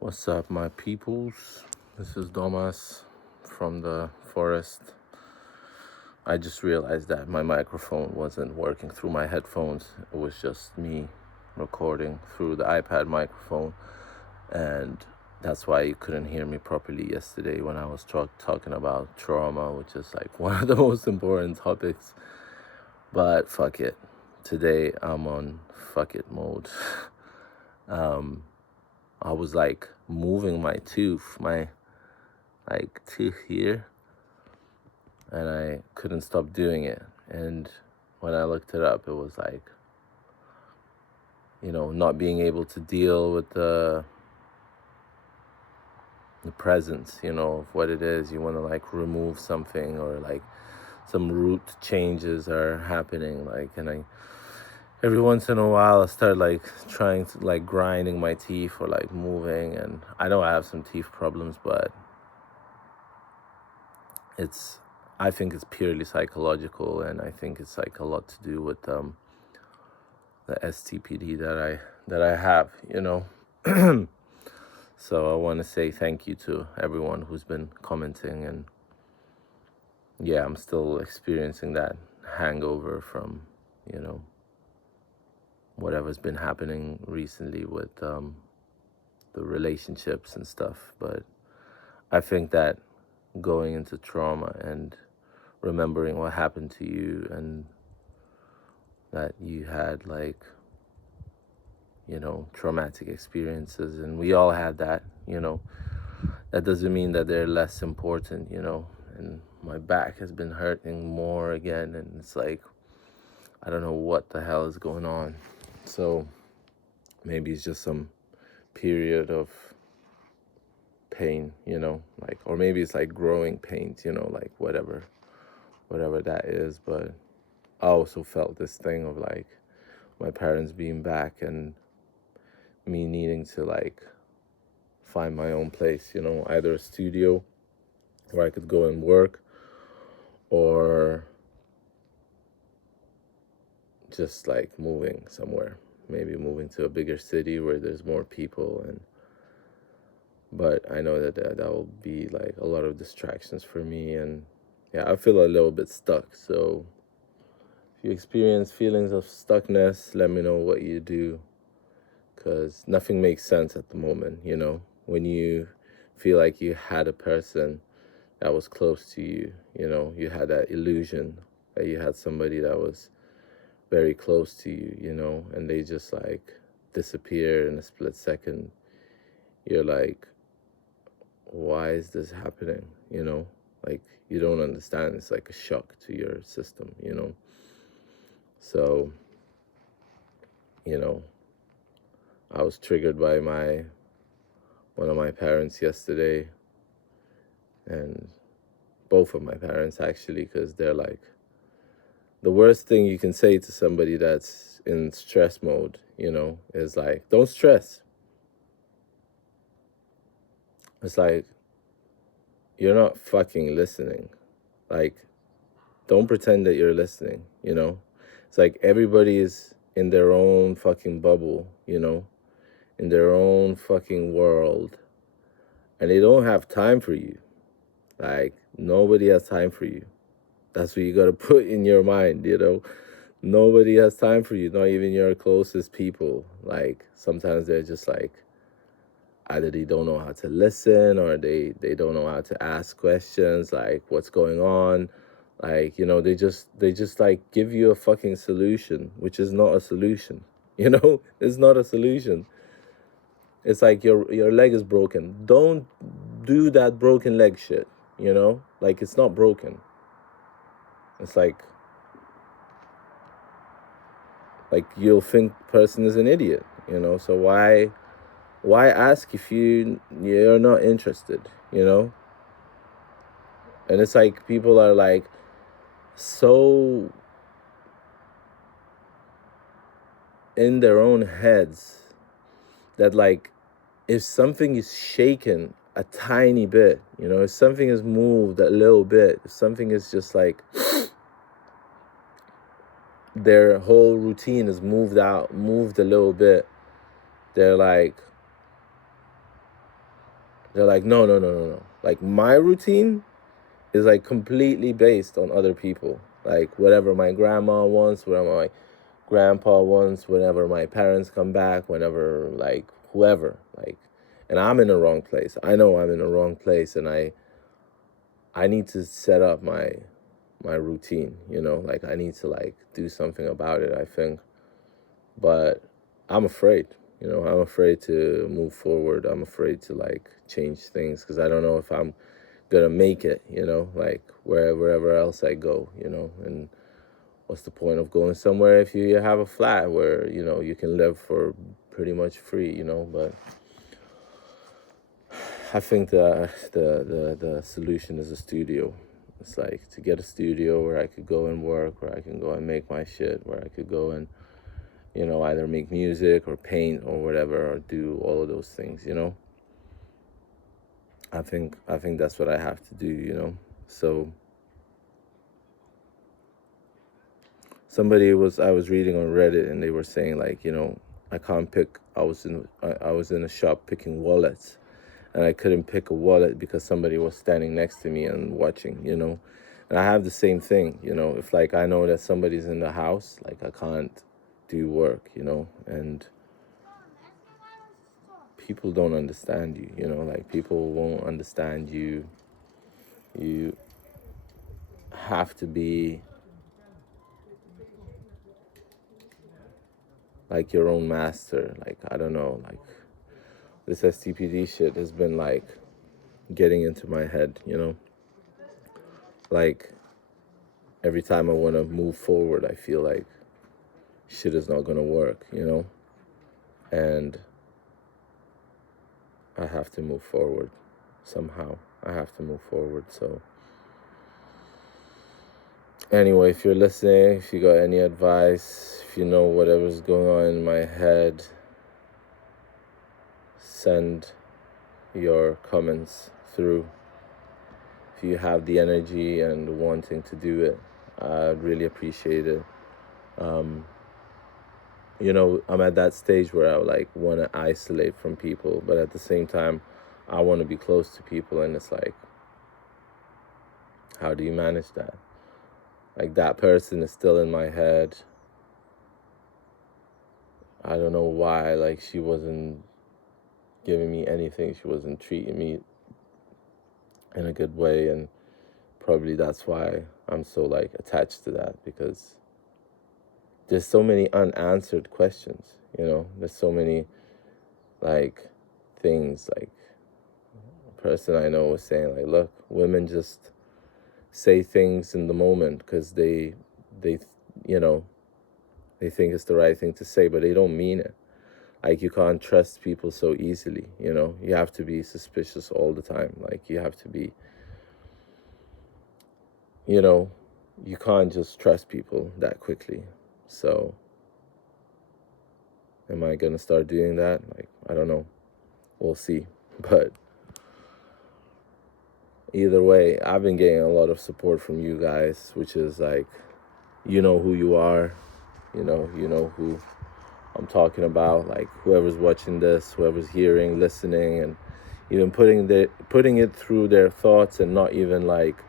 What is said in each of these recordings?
What's up, my peoples? This is Domas from the forest. I just realized that my microphone wasn't working through my headphones. It was just me recording through the iPad microphone, and that's why you couldn't hear me properly yesterday when I was talking about trauma, which is like one of the most important topics. But fuck it. Today I'm on fuck it mode. I was like moving my tooth, my tooth here, and I couldn't stop doing it. And when I looked it up, it was like, not being able to deal with the presence, of what it is. You want to like remove something, or like some root changes are happening. And every once in a while I start like trying to like grinding my teeth or like moving, and I know I have some teeth problems, but I think it's purely psychological, and I think it's like a lot to do with the stpd that I have. So I want to say thank you to everyone who's been commenting, and yeah, I'm still experiencing that hangover from whatever's been happening recently with the relationships and stuff. But I think that going into trauma and remembering what happened to you, and that you had like traumatic experiences, and we all had that. That doesn't mean that they're less important. And my back has been hurting more again, and it's like I don't know what the hell is going on. So maybe it's just some period of pain, or maybe it's like growing pains, like whatever that is. But I also felt this thing of like my parents being back and me needing to like find my own place, either a studio where I could go and work, or just like moving somewhere, maybe moving to a bigger city where there's more people. But I know that will be like a lot of distractions for me, and yeah, I feel a little bit stuck. So if you experience feelings of stuckness, let me know what you do, because nothing makes sense at the moment. When you feel like you had a person that was close to you, you had that illusion that you had somebody that was very close to you, and they just like disappear in a split second. You're like, why is this happening? Like you don't understand. It's like a shock to your system. So I was triggered by one of my parents yesterday, and both of my parents actually, because they're like, the worst thing you can say to somebody that's in stress mode, is like, don't stress. It's like, you're not fucking listening. Like, don't pretend that you're listening, It's like everybody is in their own fucking bubble, in their own fucking world, and they don't have time for you. Like, nobody has time for you. That's what you got to put in your mind, Nobody has time for you, not even your closest people. Like, sometimes they're just like, either they don't know how to listen, or they don't know how to ask questions, like, what's going on? Like, they just like give you a fucking solution, which is not a solution. It's not a solution. It's like your leg is broken. Don't do that broken leg shit, Like, it's not broken. It's like you'll think person is an idiot, So why ask if you're not interested, And it's like people are like so in their own heads that like if something is shaken a tiny bit, if something is moved a little bit, if something is just like their whole routine is moved a little bit, they're like, They're like, no, no, no, no, no. Like, my routine is like completely based on other people. Like, whatever my grandma wants, whatever my grandpa wants, whenever my parents come back, whenever, like, whoever. Like, and I'm in the wrong place. I know I'm in the wrong place, and I need to set up my routine, you know? Like, I need to, like, do something about it, I think. But I'm afraid, you know? I'm afraid to move forward. I'm afraid to, like, change things, because I don't know if I'm gonna make it, you know? Like, wherever else I go, you know? And what's the point of going somewhere if you have a flat where, you know, you can live for pretty much free, you know? But I think the solution is a studio. It's like to get a studio where I could go and work, where I can go and make my shit, where I could go and, you know, either make music or paint or whatever, or do all of those things, you know? I think that's what I have to do, you know? So I was reading on Reddit, and they were saying, like, you know, I was in a shop picking wallets, and I couldn't pick a wallet because somebody was standing next to me and watching, you know? And I have the same thing, you know? If, like, I know that somebody's in the house, like, I can't do work, you know? And people don't understand you, you know? Like, people won't understand you. You have to be, like, your own master. Like, I don't know, like, this stpd shit has been, like, getting into my head, you know? Like, every time I want to move forward, I feel like shit is not going to work, you know? And I have to move forward somehow. I have to move forward. So anyway, if you're listening, if you got any advice, if you know whatever's going on in my head, send your comments through. If you have the energy and wanting to do it, I'd really appreciate it. You know, I'm at that stage where I, like, want to isolate from people, but at the same time, I want to be close to people, and it's like, how do you manage that? Like, that person is still in my head. I don't know why, like, she wasn't giving me anything. She wasn't treating me in a good way, and probably that's why I'm so, like, attached to that, because there's so many unanswered questions, you know? There's so many, like, things, like, a person I know was saying, like, look, women just say things in the moment because they you know, they think it's the right thing to say, but they don't mean it. Like, you can't trust people so easily, you know? You have to be suspicious all the time. Like, you have to be, you know, you can't just trust people that quickly. So am I gonna start doing that? Like, I don't know. We'll see. But either way, I've been getting a lot of support from you guys, which is like, you know who you are, you know who I'm talking about. Like, whoever's watching this, whoever's hearing, listening, and even putting it through their thoughts and not even, like,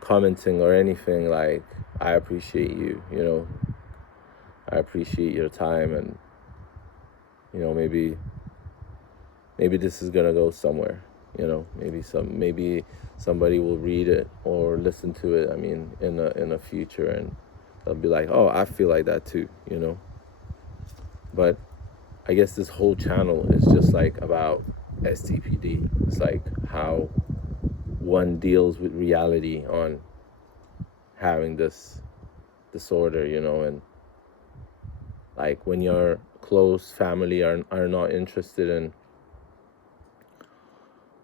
commenting or anything. Like, I appreciate you, you know? I appreciate your time, and, you know, maybe this is gonna go somewhere, you know? Maybe somebody will read it or listen to it, I mean, in the future, and they'll be like, oh, I feel like that too, you know? But I guess this whole channel is just, like, about stpd. It's like how one deals with reality on having this disorder, you know? And, like, when your close family are not interested in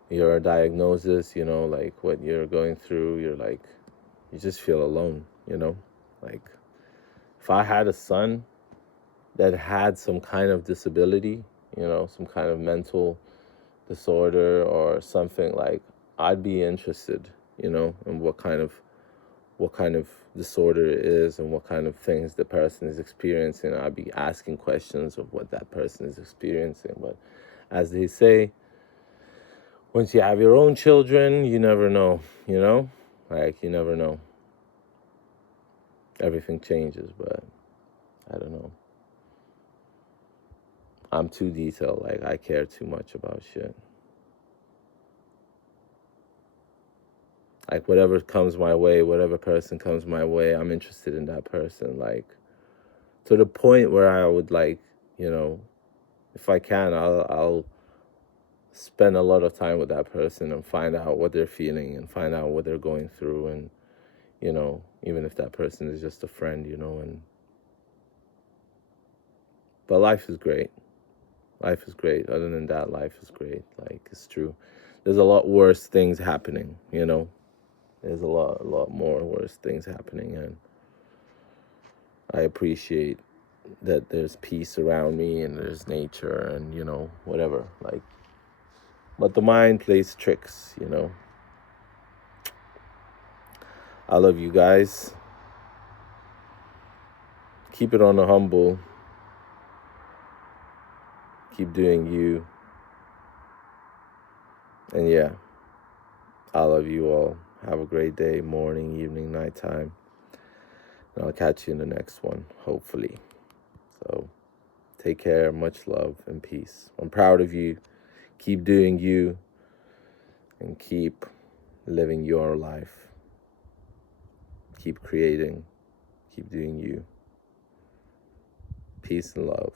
your diagnosis, you know, like, what you're going through, you're like, you just feel alone, you know? Like, if I had a son that had some kind of disability, you know, some kind of mental disorder or something, like, I'd be interested, you know, in what kind of disorder it is and what kind of things the person is experiencing. I'd be asking questions of what that person is experiencing. But as they say, once you have your own children, you never know, you know? Like, you never know. Everything changes, but I don't know. I'm too detailed. Like, I care too much about shit. Like, whatever comes my way, whatever person comes my way, I'm interested in that person. Like, to the point where I would, like, you know, if I can, I'll spend a lot of time with that person and find out what they're feeling and find out what they're going through. And, you know, even if that person is just a friend, you know. And but life is great. Life is great. Other than that, life is great. Like, it's true. There's a lot worse things happening, you know. There's a lot more worse things happening, and I appreciate that there's peace around me and there's nature and, you know, whatever. Like, but the mind plays tricks, you know. I love you guys. Keep it on the humble. Keep doing you. And yeah, I love you all. Have a great day, morning, evening, nighttime. And I'll catch you in the next one, hopefully. So take care, much love and peace. I'm proud of you. Keep doing you and keep living your life. Keep creating. Keep doing you. Peace and love.